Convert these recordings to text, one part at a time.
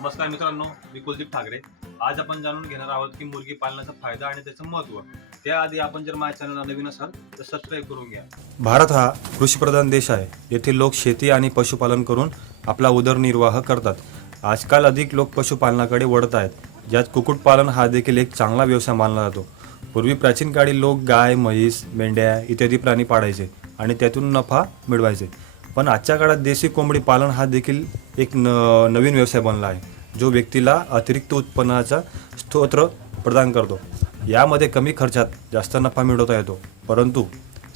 नमस्कार मित्रांनो मी कुलदीप ठाकरे. आज आपण जाणून घेणार आहोत की मुलगी पालनाचा फायदा आणि त्याचं महत्त्व त्याआधी आपण जर माझ्या चॅनलला नवीन असाल तर सबस्क्राईब करून घ्या. भारत हा कृषीप्रधान देश आहे. येथील लोक शेती आणि पशुपालन करून आपला उदरनिर्वाह करतात. आजकाल अधिक लोक पशुपालनाकडे वळत आहेत. ज्यात कुक्कुटपालन हा देखील एक चांगला व्यवसाय मानला जातो. पूर्वी प्राचीन काळी लोक गाय म्हैस मेंढ्या इत्यादी प्राणी पाळायचे आणि त्यातून नफा मिळवायचे. पण आजच्या काळात देशी कोंबडी पालन हा देखील एक न नवीन व्यवसाय बनला आहे जो व्यक्तीला अतिरिक्त उत्पन्नाचा स्तोत्र प्रदान करतो. यामध्ये कमी खर्चात जास्त नफा मिळवता येतो परंतु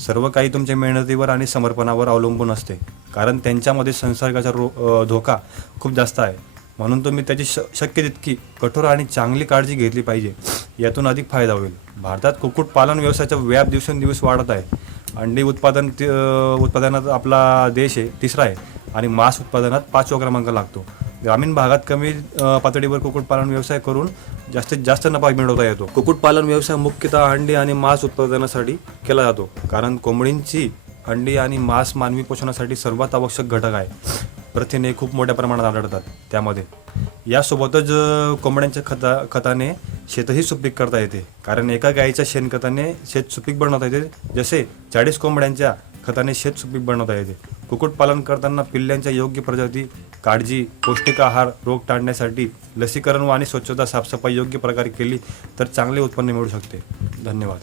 सर्व काही तुमच्या मेहनतीवर आणि समर्पणावर अवलंबून असते कारण त्यांच्यामध्ये संसर्गाचा रो धोका खूप जास्त आहे. म्हणून तुम्ही त्याची श शक्य तितकी कठोर आणि चांगली काळजी घेतली पाहिजे यातून अधिक फायदा होईल. भारतात कुक्कुटपालन व्यवसायाचा व्याप दिवसेंदिवस वाढत आहे. अंडी उत्पादन उत्पादनात आपला देश आहे तिसरा आहे. आणि मांस उत्पादनात पाचवा क्रमांक लागतो. ग्रामीण भागात कमी पातळीवर कुक्कुटपालन व्यवसाय करून जास्तीत जास्त नफा मिळवता येतो. कुक्कुटपालन व्यवसाय मुख्यतः अंडी आणि मांस उत्पादनासाठी केला जातो कारण कोंबडींची अंडी आणि मांस मानवी पोषणासाठी सर्वात आवश्यक घटक आहे. प्रथिने खूप मोठ्या प्रमाणात आढळतात त्यामध्ये. यासोबतच कोंबड्यांच्या खता खताने शेतही सुपीक करता येते कारण एका गाईच्या शेणखताने शेत सुपीक बनवता येते जसे चाळीस कोंबड्यांच्या खताने शेत सुपीक बनवता येते. कुक्कुटपालन करताना पिल्ल्यांच्या योग्य प्रजाती काळजी पौष्टिक आहार रोग टाळण्यासाठी लसीकरण व आणि स्वच्छता साफसफाई योग्य प्रकारे केली तर चांगले उत्पन्न मिळू शकते. धन्यवाद.